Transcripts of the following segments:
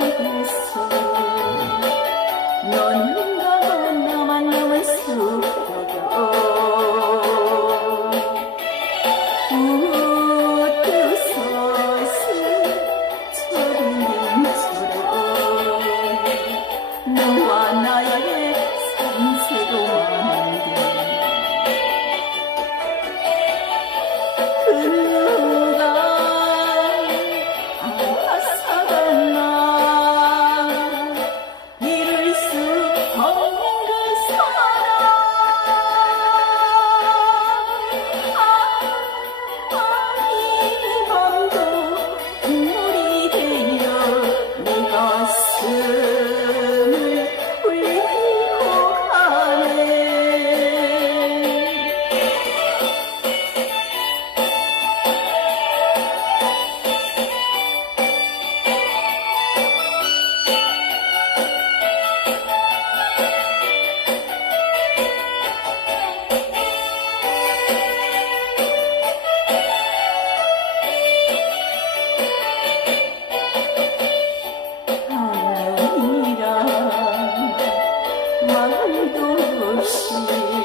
my soul. I.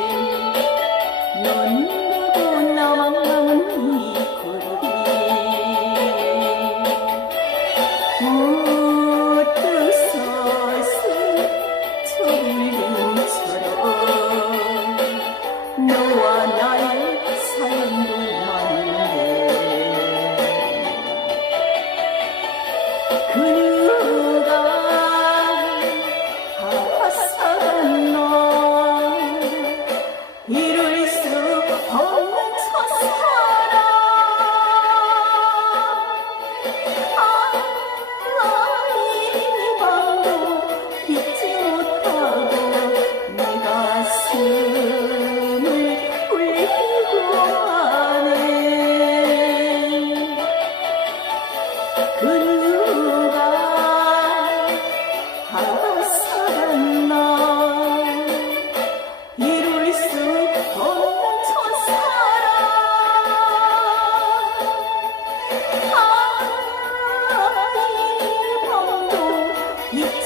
你